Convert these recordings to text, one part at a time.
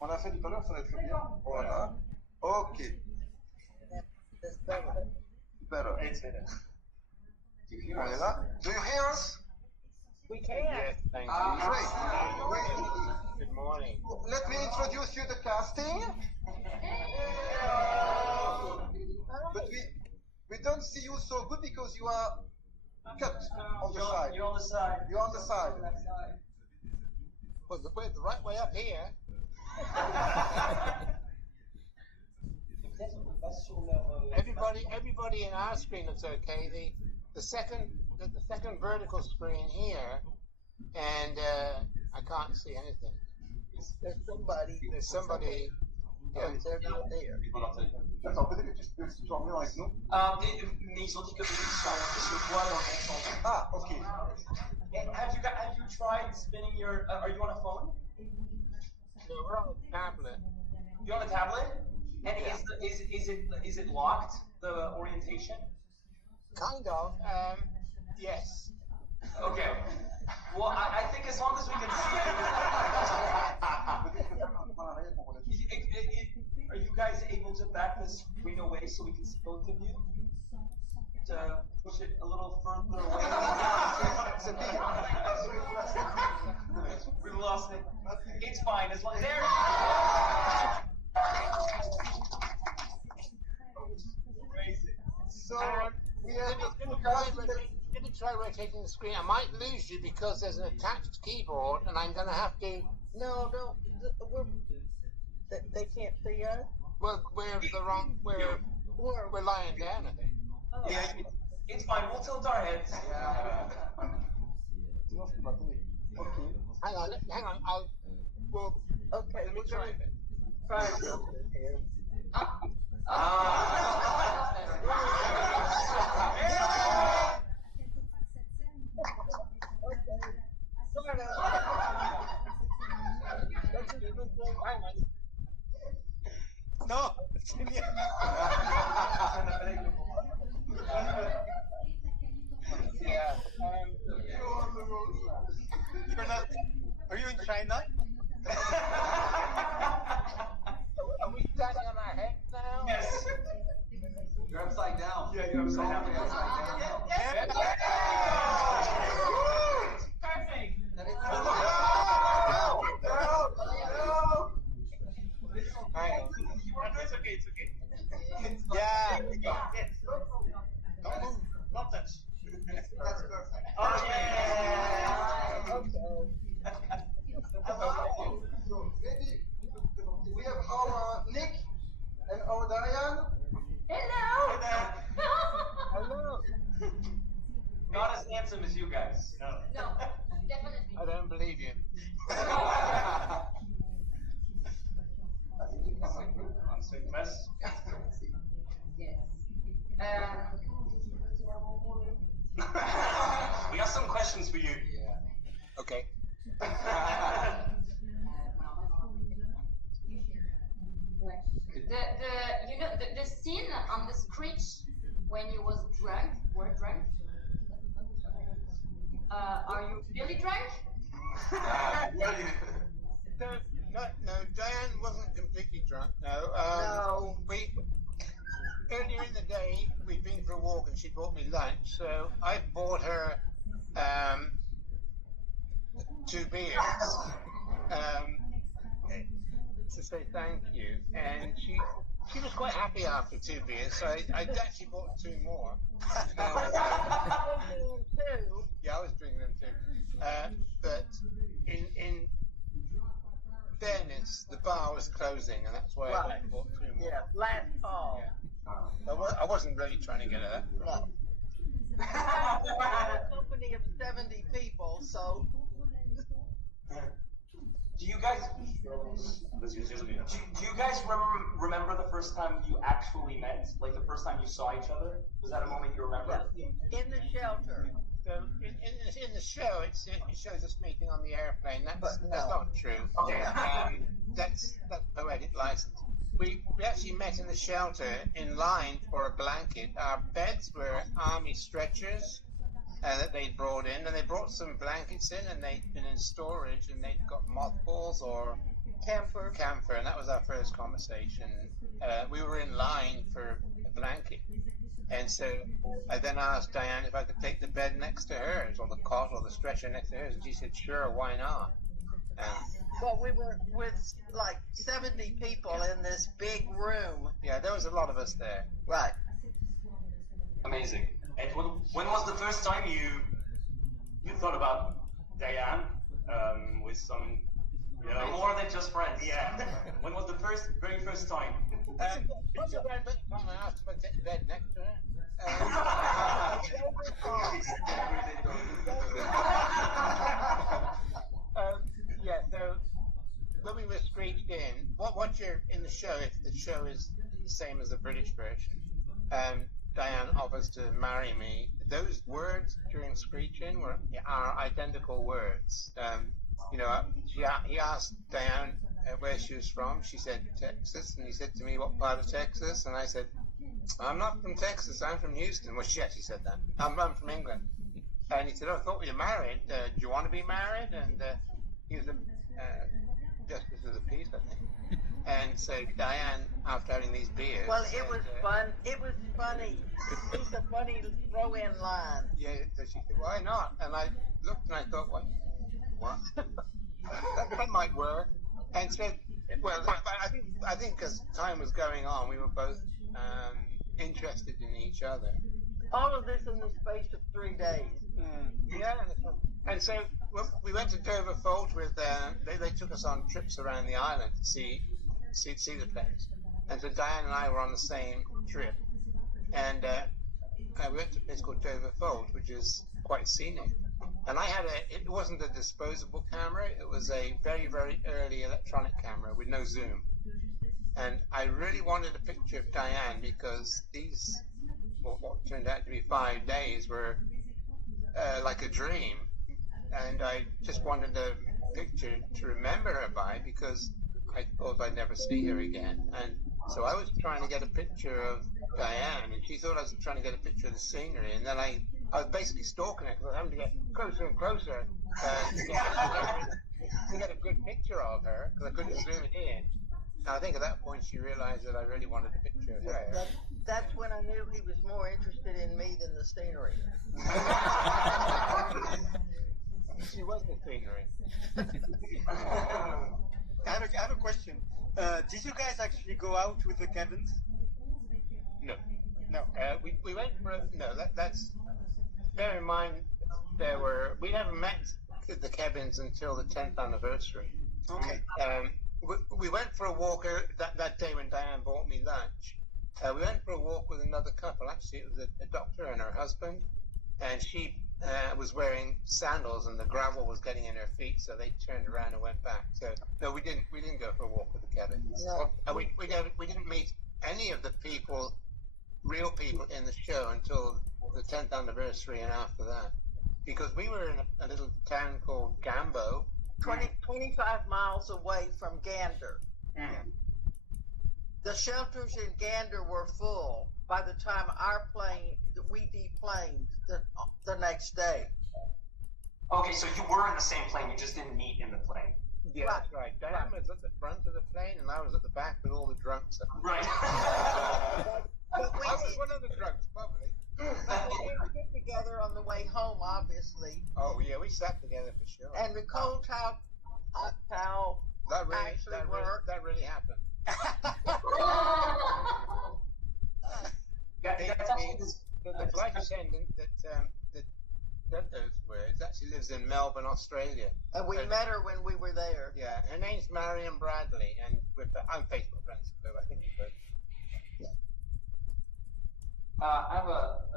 On l'a fait tout à l'heure, ça va être très bien. Voilà. Ok. That's better. Better. It's better. On est là. Do you hear us? We can. Yes, thank Great. you. Good morning. Let me introduce you to casting. But we don't see you so good because you are cut on the side. You're on the side. You're on the side. Well, we're the right way up here. Everybody in our screen looks okay. The second vertical screen here, and I can't see anything. There's somebody. Yeah. They're not there. Attends, peut-être que tu peux revenir avec nous. Mais ils ont dit que les se voient dans l'ensemble. Ah, ok. Have you tried spinning your? Are you on a phone? No, we're on a tablet. You're on a tablet, and Yeah. is it locked? The orientation? Kind of. Yes. Okay. Well, I think as long as we can see it, are you guys able to back the screen away so we can see both of you? To push it a little further away. We lost it. It's fine as long there. Amazing. So we have Let me try rotating the screen. I might lose you because there's an attached keyboard, and I'm going to have to. No, don't. They can't see us. Well, we're lying down, I think. Oh. Yeah, it's fine. We'll tilt our heads. Okay. Hang on. Well, Okay, let me we're try gonna it. try something here. Sort of. No, it's in here. Yeah. You're not. Are you in China? Are we standing on our heads now? Yes. You're upside down. Yeah, you're upside down. Yeah. Perfect. It's okay. Yeah. Yes. Don't move. Don't touch. That's perfect. Oh yeah. So maybe we have our Nick and our Dianne. Hello! Hello. Not as handsome as you guys. No. No, definitely. I don't believe you. Unsafe mess. Yes. We got some questions for you. Okay. The scene on the screech when you were drunk. Are you really drunk? No, Dianne wasn't completely drunk. No. No. Earlier in the day, we'd been for a walk and she bought me lunch, so I bought her 2 beers to say thank you, and she was quite happy after 2 beers, so I actually bought 2 more. Yeah, I was drinking them too. But in fairness, the bar was closing, and that's why I went and bought 2 more. Yeah, last call. Yeah. I wasn't really trying to get her. No. A company of 70 people, so. Do you guys remember the first time you actually met? Like the first time you saw each other? Was that a moment you remember? Yeah. In the shelter. So in the show, it shows us meeting on the airplane. That's not true. Okay. That's poetic license. We actually met in the shelter in line for a blanket. Our beds were army stretchers that they'd brought in, and they brought some blankets in, and they'd been in storage, and they'd got mothballs or Camphor. Camphor, and that was our first conversation. We were in line for a blanket, and so I then asked Dianne if I could take the bed next to hers, or the cot, or the stretcher next to hers, and she said, "Sure, why not?" But we were with like 70 people in this big room. Yeah, there was a lot of us there. Right. Amazing. And when was the first time you thought about Dianne with some more than just friends? Yeah. When was the very first time? What's the bed next time I asked if I could take the bed next to her? Yeah, so when we were screeched in, what you're in the show, if the show is the same as the British version, Dianne offers to marry me. Those words during screeching are identical words. He asked Dianne where she was from. She said Texas, and he said to me, "What part of Texas?" And I said, "I'm not from Texas, I'm from Houston." Well, she actually said that. I'm from England. And he said, "Oh, I thought we were married. Do you want to be married?" And he was a justice of the peace, I think. And so Dianne, after having these beers... Well, it was fun. It was funny. It was a funny throw-in line. Yeah, so she said, "Why not?" And I looked and I thought, what? that might work. And said, well, I think as time was going on, we were both interested in each other. All of this in the space of 3 days. Yeah, and so we went to Dover Fault with. They took us on trips around the island to see the place, and so Dianne and I were on the same trip, and we went to a place called Dover Fault, which is quite scenic. And I had it wasn't a disposable camera; it was a very, very early electronic camera with no zoom. And I really wanted a picture of Dianne because these, what turned out to be 5 days, were like a dream. And I just wanted a picture to remember her by because I thought I'd never see her again. And so I was trying to get a picture of Dianne, and she thought I was trying to get a picture of the scenery. And then I was basically stalking her because I was having to get closer and closer to get a good picture of her because I couldn't zoom it in. And I think at that point she realized that I really wanted a picture of her. That's when I knew he was more interested in me than the scenery. She was the scenery. I have a question. Did you guys actually go out with the Kevins? No. No. We went for that's bear in mind we never met the Kevins until the 10th anniversary. Okay. We went for a walk that day when Dianne bought me lunch. We went for a walk with another couple. Actually, it was a doctor and her husband, and she was wearing sandals, and the gravel was getting in her feet, so they turned around and went back. So no, we didn't go for a walk with the Kevins. No. We didn't meet any of the real people in the show until the 10th anniversary and after that, because we were in a little town called Gambo. 25 miles away from Gander. Mm. The shelters in Gander were full by the time we deplaned the next day. Okay, so you were in the same plane, you just didn't meet in the plane. Yeah, Right. That's right. Dianne was at the front of the plane, and I was at the back with all the drunks. Right. But we I was one of the drunks, probably. did together on the way home, obviously, Oh yeah, we sat together for sure. and recalled how That really, actually that really, worked. that really happened. The flight attendant that said those words actually lives in Melbourne, Australia. And we met her when we were there. Yeah, her name's Marion Bradley, and I'm Facebook friends, so I think we both. I have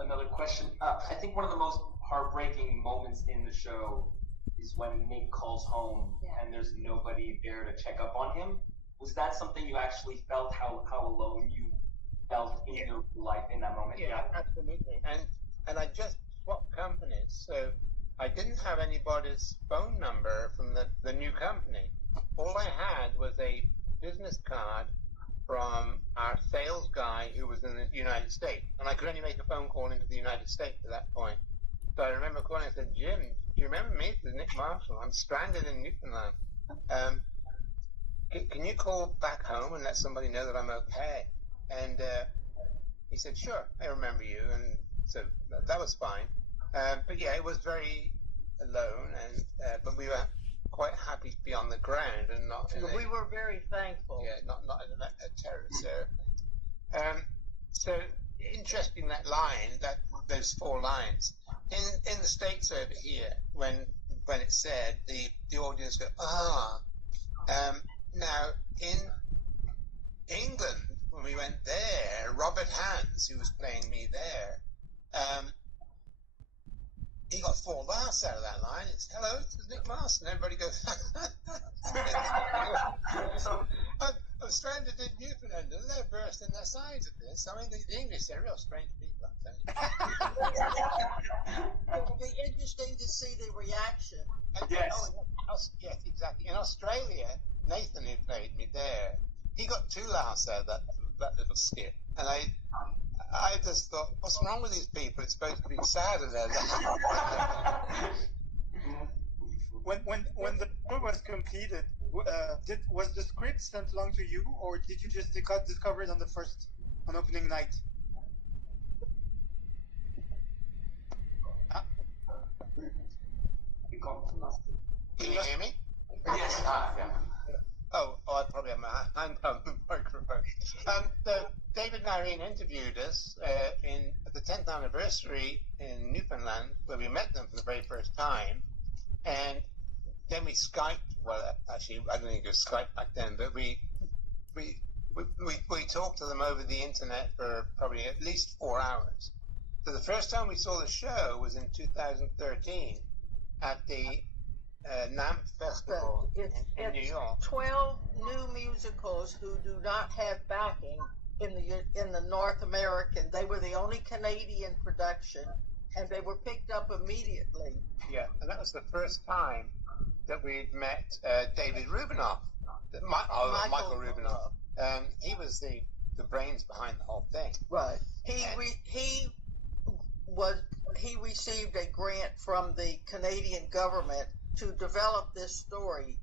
another question. I think one of the most heartbreaking moments in the show is when Nick calls home and there's nobody there to check up on him. Was that something you actually felt, how alone you felt in your life in that moment? Yeah, absolutely. And I just swapped companies, so I didn't have anybody's phone number from the new company. All I had was a business card from our sales guy who was in the United States, and I could only make a phone call into the United States at that point. So I remember calling and I said, "Jim, do you remember me? This is Nick Marshall. I'm stranded in Newfoundland. you call back home and let somebody know that I'm okay? And he said, sure, I remember you. And so that was fine. But yeah, it was very alone, and but we were quite happy to be on the ground and not in We were very thankful. yeah, not in a terrorist area. So interesting that line, those 4 lines in the States over here, when it's said, the audience go now in England, when we went there, Robert Hans, who was playing me there, he got 4 laughs out of that line. It's hello, it's Nick Marston. Everybody goes. I'm stranded in Newfoundland, and they're bursting their sides at this. I mean, the English, they're real strange people, I'm telling you. It'll be interesting to see the reaction. Yes. Yes, exactly. In Australia, Nathan, who played me there, he got 2 laughs out of that little skit, and I just thought, what's wrong with these people? It's supposed to be sad, and they're When the tour was completed, was the script sent along to you, or did you just discover it on opening night? Can you hear me? Yes. Yeah. Oh, I probably have my hand on the microphone. So David and Irene interviewed us at the 10th anniversary in Newfoundland, where we met them for the very first time, and then we Skyped. Well, actually, I don't think it was Skype back then, but we talked to them over the internet for probably at least 4 hours. So the first time we saw the show was in 2013 at the NAMP Festival in New York. 12 new musicals who do not have backing in the North American. They were the only Canadian production, and they were picked up immediately. Yeah, and that was the first time that we'd met David Rubinoff, Michael Rubinoff. He was the brains behind the whole thing. Right. He received a grant from the Canadian government to develop this story,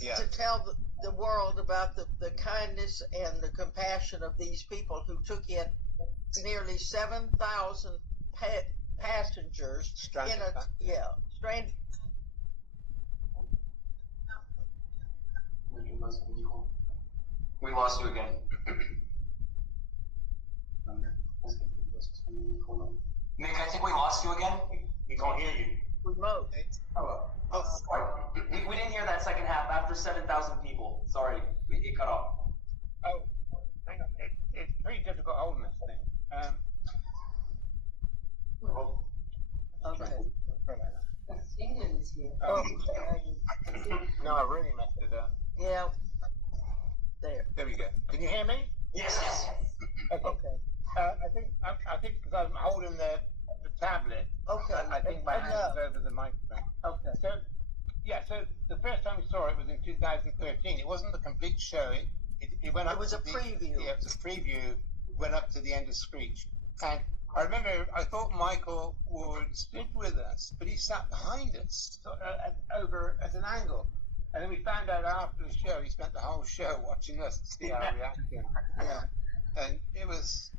to tell the world about the kindness and the compassion of these people who took in nearly 7,000 passengers Stranded. Stranded. We lost you again. Nick, I think we lost you again. We can't hear you. Remote. Sorry. We didn't hear that second half after 7,000 people. Sorry, it cut off. Oh, hang on. It's pretty difficult holding this thing. Okay. England's here. Oh, no, I really messed it up. Yeah. There we go. Can you hear me? Yes. Okay. I think because I'm holding the tablet. Okay. I think my hand is over the microphone. Okay. So the first time we saw it was in 2013. It wasn't the complete show. It went up. It was a preview. Yeah, it was a preview. Went up to the end of Screech, and I remember I thought Michael would sit with us, but he sat behind us over at an angle. And then we found out after the show, he spent the whole show watching us to see our reaction. Yeah. And it was,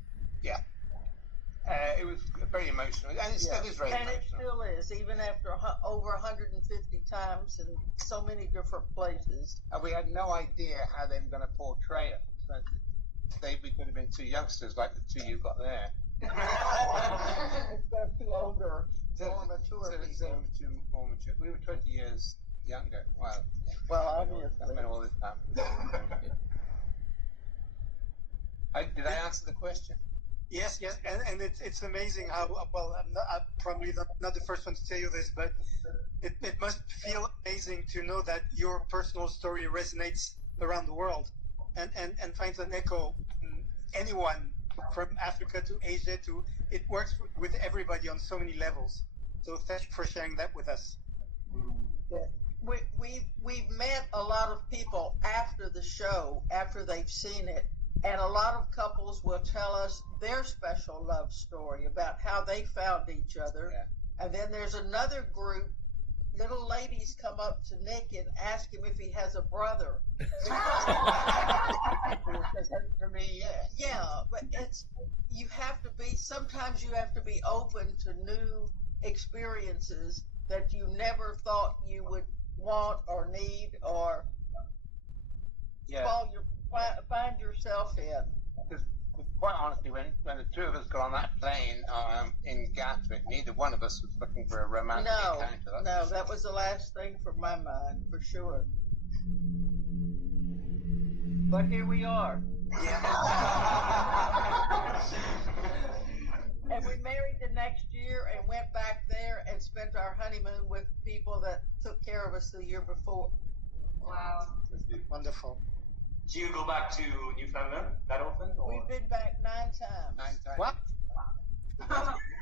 it was very emotional. And it still is very emotional. And it still is, even after over 150 times in so many different places. And we had no idea how they were going to portray us. So we could have been 2 youngsters like the 2 you got there. They're 2 older, more mature people. More mature. We were 20 years younger. Well, obviously. That's been all this time. Did I answer the question? Yes, and it's amazing how I'm probably not the first one to tell you this, but it must feel amazing to know that your personal story resonates around the world and finds an echo. Anyone from Africa to Asia it works with everybody on so many levels. So thank you for sharing that with us. Yeah. We've met a lot of people after the show, after they've seen it, and a lot of couples will tell us their special love story about how they found each other. Yeah. And then there's another group, little ladies come up to Nick and ask him if he has a brother. Because For me, yes. Yeah, but sometimes you have to be open to new experiences that you never thought you would want or need or find yourself in. Because quite honestly, when the two of us got on that plane in Gatwick, neither one of us was looking for a romantic encounter. No, that was the last thing from my mind, for sure. But here we are. Yeah. And we married the next year and went back there and spent our honeymoon with people that took care of us the year before. Wow. Wonderful. Do you go back to Newfoundland that often? Or? We've been back 9 times. 9 times. What?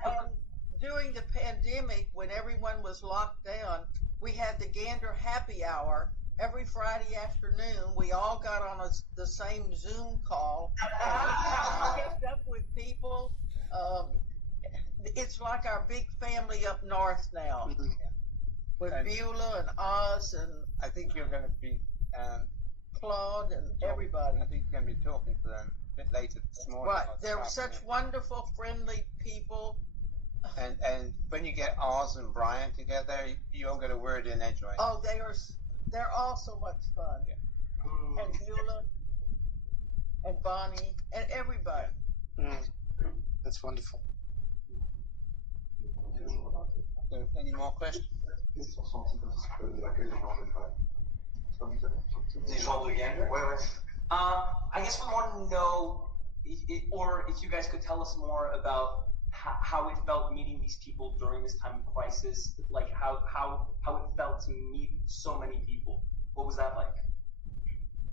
And during the pandemic, when everyone was locked down, we had the Gander happy hour every Friday afternoon. We all got on the same Zoom call, kept up with people. It's like our big family up north now, with Beulah and Oz and I think you're going to be Claude and everybody. I think you're going to be talking to them a bit later this morning. Right, they're such wonderful, friendly people. And when you get Oz and Brian together, you all get a word in edgewise. Oh, they're all so much fun. Yeah. And Beulah and Bonnie and everybody. That's wonderful. So, any more questions? Des gens de Gander? I guess we want to know, or if you guys could tell us more about how it felt meeting these people during this time of crisis, like how it felt to meet so many people. What was that like?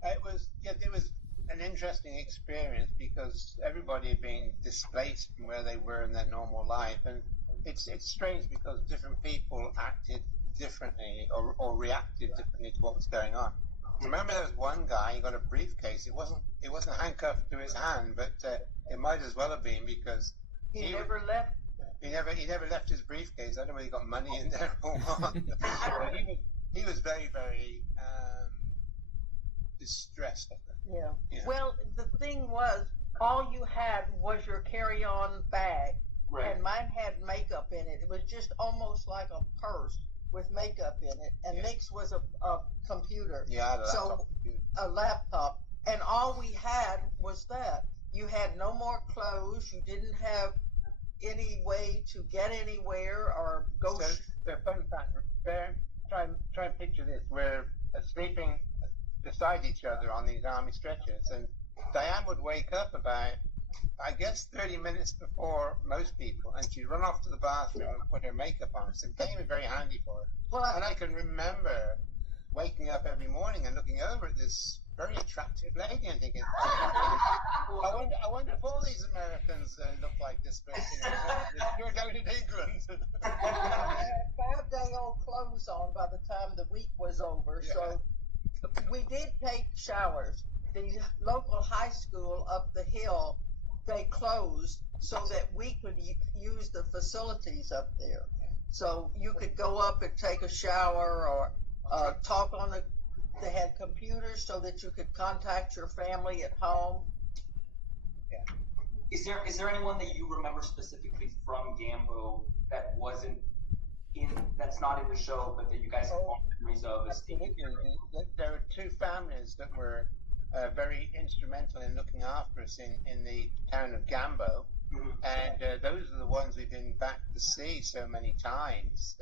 It was an interesting experience because everybody had been displaced from where they were in their normal life, and it's strange because different people acted differently or reacted differently to what was going on. Remember, there was one guy. He got a briefcase. It wasn't handcuffed to his hand, but it might as well have been because he never left. He never left his briefcase. I don't know whether he got money in there or what. he was very, very distressed. I think. Yeah. Well, the thing was, all you had was your carry-on bag, and mine had makeup in it. It was just almost like a purse with makeup in it, and Nick's was a computer. Yeah, a laptop, and all we had was that. You had no more clothes. You didn't have any way to get anywhere or go. So, the fun fact, try and picture this. We're sleeping beside each other on these army stretchers, and Dianne would wake up about, I guess, 30 minutes before most people, and she'd run off to the bathroom and put her makeup on. So it came in very handy for her. Well, and I can remember waking up every morning and looking over at this very attractive lady and thinking, I wonder if all these Americans look like this, but you're down in England. I had 5-day-old clothes on by the time the week was over, so we did take showers. The local high school up the hill, they closed so that we could use the facilities up there. So you could go up and take a shower or talk on the. They had computers so that you could contact your family at home. Is there anyone that you remember specifically from Gambo that that's not in the show, but that you guys have memories of? There were two families that were very instrumental in looking after us in the town of Gambo, and those are the ones we've been back to see so many times.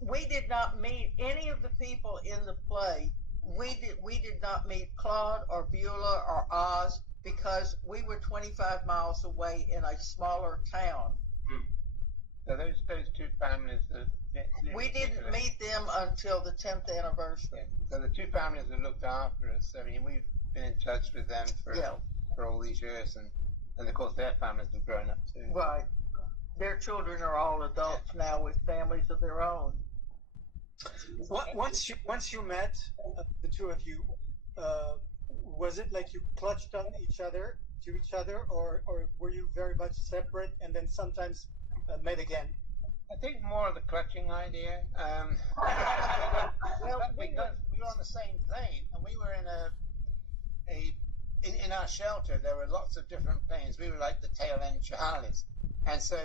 We did not meet any of the people in the play. We did not meet Claude or Beulah or Oz because we were 25 miles away in a smaller town. So those two families. We didn't meet them until the 10th anniversary. So the two families that looked after us. I mean, we've been in touch with them for all these years, and of course their families have grown up too. Right. Their children are all adults now with families of their own. Once you met, the two of you, was it like you clutched on each other, or were you very much separate and then sometimes met again? I think more of the clutching idea. Well, because we were on the same plane, and we were in in our shelter, there were lots of different planes. We were like the tail end Charlies. And so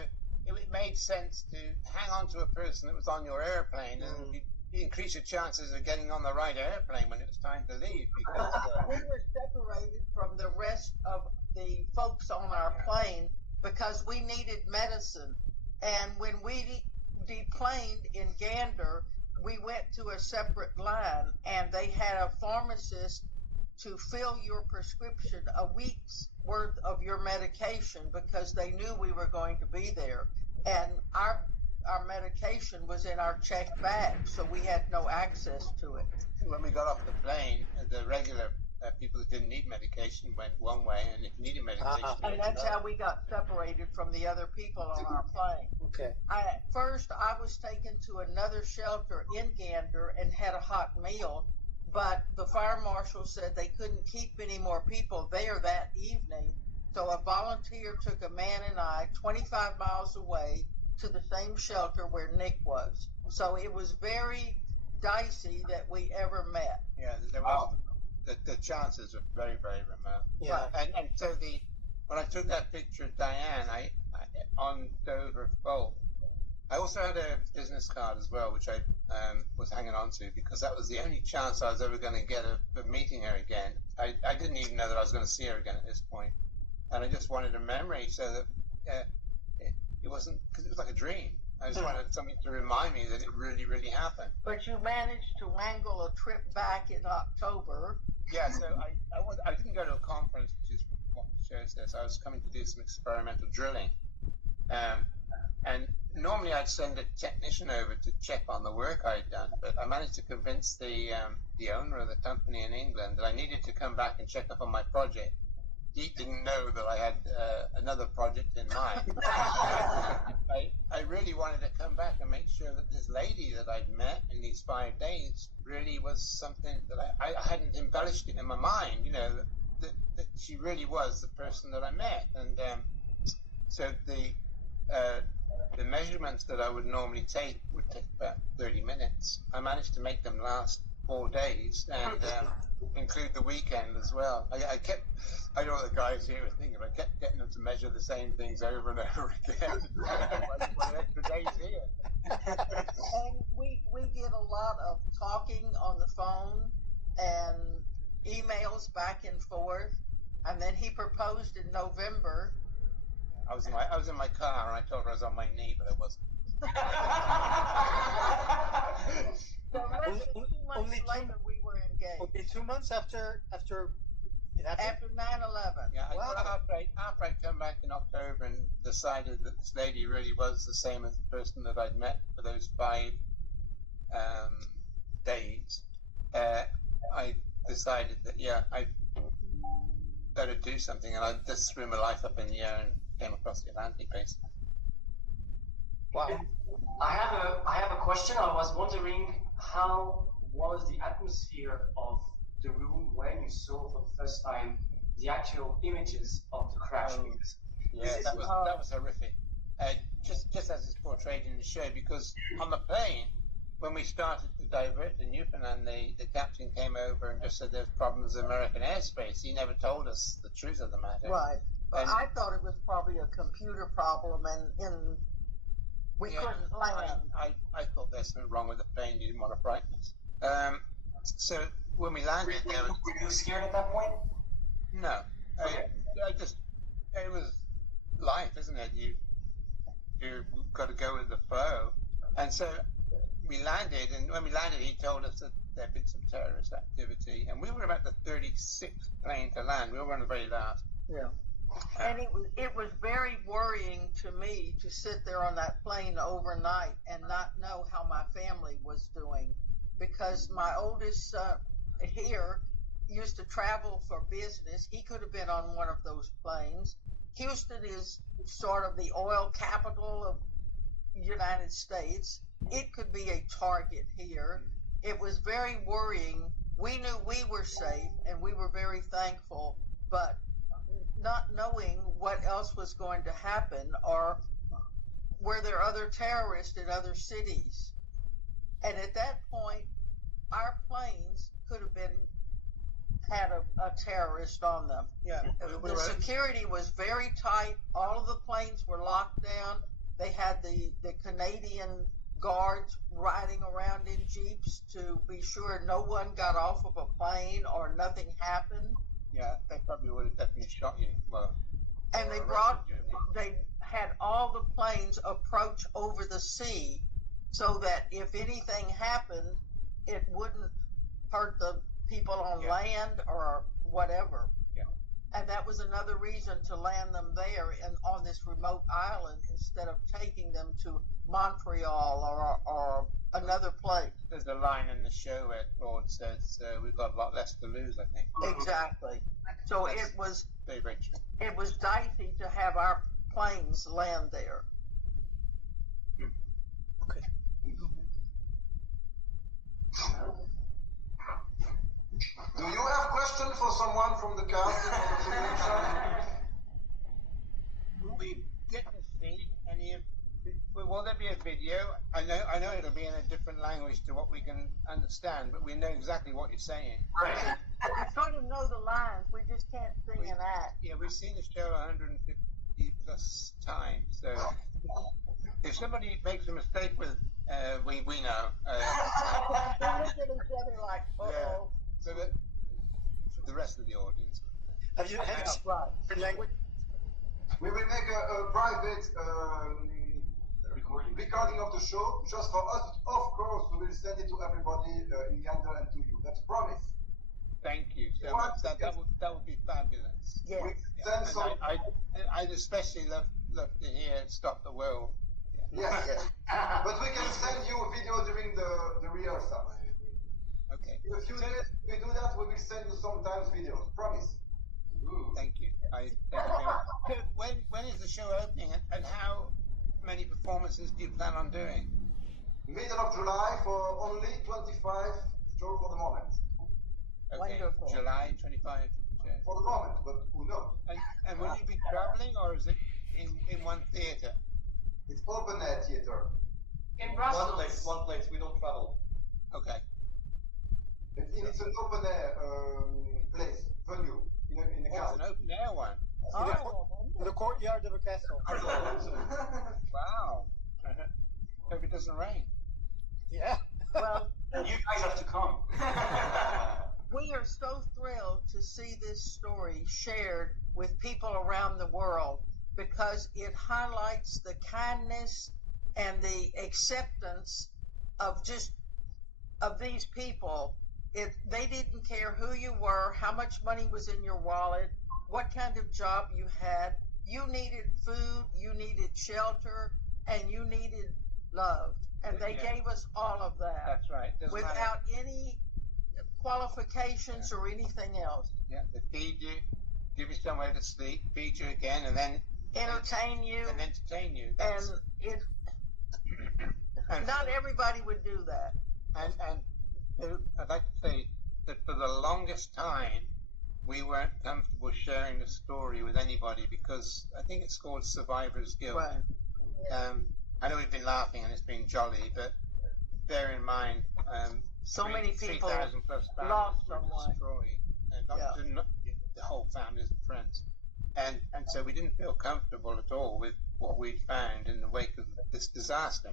it made sense to hang on to a person that was on your airplane and you increase your chances of getting on the right airplane when it was time to leave. Because we were separated from the rest of the folks on our plane because we needed medicine. And when we deplaned in Gander, we went to a separate line and they had a pharmacist to fill your prescription a week's worth of your medication because they knew we were going to be there. And our medication was in our checked bag, so we had no access to it. When we got off the plane, the regular people that didn't need medication went one way, and if you needed medication, and that's how we got separated from the other people on our plane. Okay. At first, I was taken to another shelter in Gander and had a hot meal, but the fire marshal said they couldn't keep any more people there that evening, so a volunteer took a man and I 25 miles away to the same shelter where Nick was. So it was very dicey that we ever met. Yeah, there was, the chances were very, very remote. Yeah. And so when I took that picture of Dianne, I on Dover Fold, I also had a business card as well, which I was hanging on to because that was the only chance I was ever going to get of meeting her again. I didn't even know that I was going to see her again at this point. And I just wanted a memory so that it wasn't, because it was like a dream. I just wanted something to remind me that it really, really happened. But you managed to wangle a trip back in October. Yeah, so I didn't go to a conference, which is what the show says. I was coming to do some experimental drilling. And normally I'd send a technician over to check on the work I'd done, but I managed to convince the owner of the company in England that I needed to come back and check up on my project. He didn't know that I had another project in mind. I really wanted to come back and make sure that this lady that I'd met in these 5 days really was something that I hadn't embellished it in my mind, you know, that she really was the person that I met. And so the measurements that I would normally take would take about 30 minutes. I managed to make them last 4 days and include the weekend as well. I know what the guys here were thinking, I kept getting them to measure the same things over and over again. What extra days here? And we did a lot of talking on the phone and emails back and forth. And then he proposed in November. I was in my car and I told her I was on my knee, but I wasn't. So only 2 months later, we were engaged. Okay, 2 months after it happened? After 9/11. Yeah, Wow. after I'd come back in October and decided that this lady really was the same as the person that I'd met for those 5 days, I decided that, I better do something, and I just threw my life up in the air and came across the Atlantic, basically. Wow. I have a question. I was wondering, how was the atmosphere of the room when you saw for the first time the actual images of the crash? Yeah, that was horrific. Just as it's portrayed in the show, because on the plane, when we started to divert to Newfoundland, the captain came over and just said there's problems with American airspace. He never told us the truth of the matter. Right. And I thought it was probably a computer problem and we couldn't land. I thought there's something wrong with the plane. You didn't want to frighten us. So when we landed there... Were you scared at that point? No. Okay. It was life, isn't it? You've got to go with the flow. And so we landed, and when we landed, he told us that there'd been some terrorist activity. And we were about the 36th plane to land. We were one of the very last. Yeah. And it was very worrying to me to sit there on that plane overnight and not know how my family was doing, because my oldest son here used to travel for business. He could have been on one of those planes. Houston is sort of the oil capital of the United States. It could be a target here. It was very worrying. We knew we were safe and we were very thankful, but not knowing what else was going to happen, or were there other terrorists in other cities. And at that point, our planes could have had a terrorist on them. Yeah. The security was very tight. All of the planes were locked down. They had the Canadian guards riding around in jeeps to be sure no one got off of a plane or nothing happened. Yeah, they probably would have definitely shot you. Well, and they had all the planes approach over the sea so that if anything happened, it wouldn't hurt the people on land or whatever. Yeah. And that was another reason to land them there and on this remote island instead of taking them to Montreal or another place. There's a line in the show where Claude says we've got a lot less to lose, I think. Exactly. So That's it was very, very true. It was dicey to have our planes land there. Okay. Do you have questions for someone from the cast? We get to see any of. Will there be a video? I know it'll be in a different language to what we can understand, but we know exactly what you're saying. Right. We sort of know the lines. We just can't sing and act. Yeah, we've seen the show 150 plus times. So if somebody makes a mistake with, we know. We look at each other like, uh-oh. So that for the rest of the audience. Have you had different language? We will make a private recording of the show just for us. Of course, we will send it to everybody in Gander and to you. That's promise. Thank you so much. That would be fabulous. Yes. Yeah. I'd especially love to hear "Stop the World." Yeah. Yes. But we can send you a video during the rehearsal. Okay. In a few days we do that, we will send you sometimes videos. Promise. Ooh. Thank you. Thank you very much. So when is the show opening and how many performances do you plan on doing? Middle of July for only 25 shows for the moment. Okay. Wonderful. July 25. For the moment, but who knows? And will you be traveling or is it in one theatre? It's open air theater. In Brussels. One place. We don't travel. Okay. It's an open air place, venue, in a It's castle. an open air one. In the courtyard of a castle. Wow. Hope it doesn't rain. Yeah. Well, You guys have to come. we are so thrilled to see this story shared with people around the world because it highlights the kindness and the acceptance of these people. They didn't care who you were, how much money was in your wallet, what kind of job you had. You needed food, you needed shelter, and you needed love. And they gave us all of that. That's right. Doesn't without matter. any qualifications or anything else. Yeah, they feed you, give you somewhere to sleep, feed you again, and then Entertain you. And entertain you. And not everybody would do that. And I'd like to say that for the longest time, we weren't comfortable sharing the story with anybody because I think it's called survivor's guilt. Right. I know we've been laughing and it's been jolly, but bear in mind, so many people 3,000 plus lost families were someone. destroyed, and not the whole families and friends. And so we didn't feel comfortable at all with what we'd found in the wake of this disaster.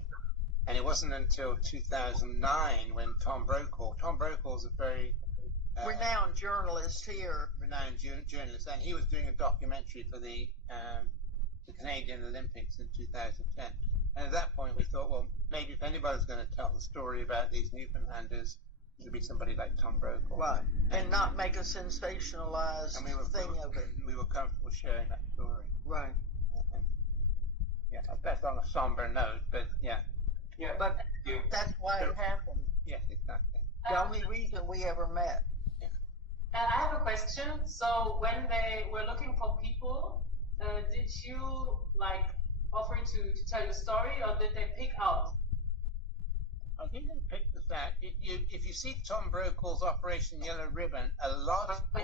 And it wasn't until 2009 when Tom Brokaw's a very renowned journalist here. Renowned journalist, and he was doing a documentary for the Canadian Olympics in 2010. And at that point we thought, well, maybe if anybody's going to tell the story about these Newfoundlanders, it should be somebody like Tom Brokaw. Right. And not make a sensationalized thing of it. We were comfortable sharing that story. Right. Yeah, that's on a somber note, but yeah. Yeah, but that's why it happened. Yes, exactly. The only reason we ever met. I have a question. So when they were looking for people, did you offer to tell your story, or did they pick out? I think they picked us out. If you see Tom Brokaw's Operation Yellow Ribbon, a lot of the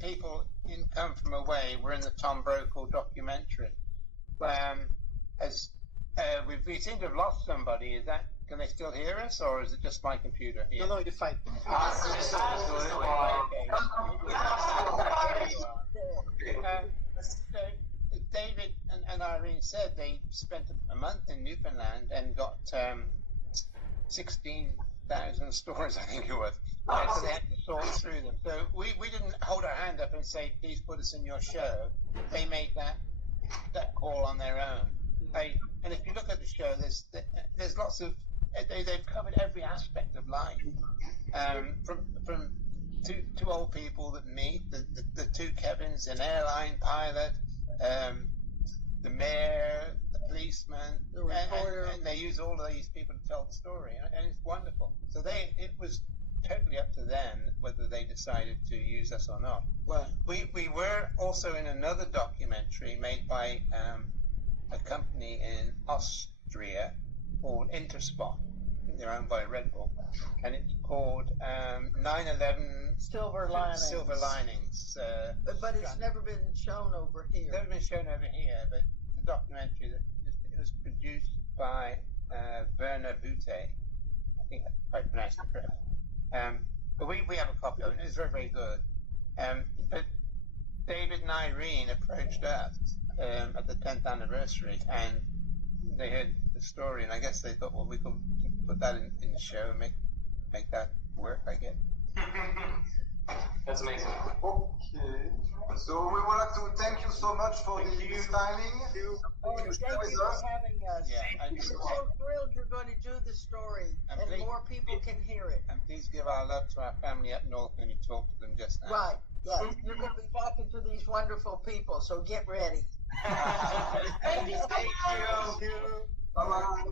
people in Come From Away were in the Tom Brokaw documentary. We seem to have lost somebody. Is that Can they still hear us, or is it just my computer? Yeah. No, you're fine. So David and Irene said they spent a month in Newfoundland and got 16,000 stories, I think it was. So they had to sort through them. So we didn't hold our hand up and say, please put us in your show. They made that call on their own. And if you look at the show, there's lots of, they've covered every aspect of life. From two old people that meet, the two Kevins, an airline pilot, the mayor, the policeman, the reporter, and they use all of these people to tell the story, and it's wonderful. So it was totally up to them whether they decided to use us or not. Well, we were also in another documentary made by a company in Austria called Interspot. They're owned by Red Bull, and it's called 9/11 Silver Linings. Silver Linings. But it's never been shown over here. Never been shown over here, but the documentary it was produced by Werner Butte. I think I pronounced it correct. But we have a copy of it. It's very, very good. But David and Irene approached us at the 10th anniversary, and they heard the story, and I guess they thought, well, we could put that in the show and make that work, I guess. That's amazing. Okay. So we would like to thank you so much for the styling. Thank you for having us. Yeah, I'm so thrilled you're going to do the story, and more people can hear it. And please give our love to our family up north when you talk to them just now. Right. Yeah, you're going to be talking to these wonderful people, so get ready. Thank you so much. Bye-bye.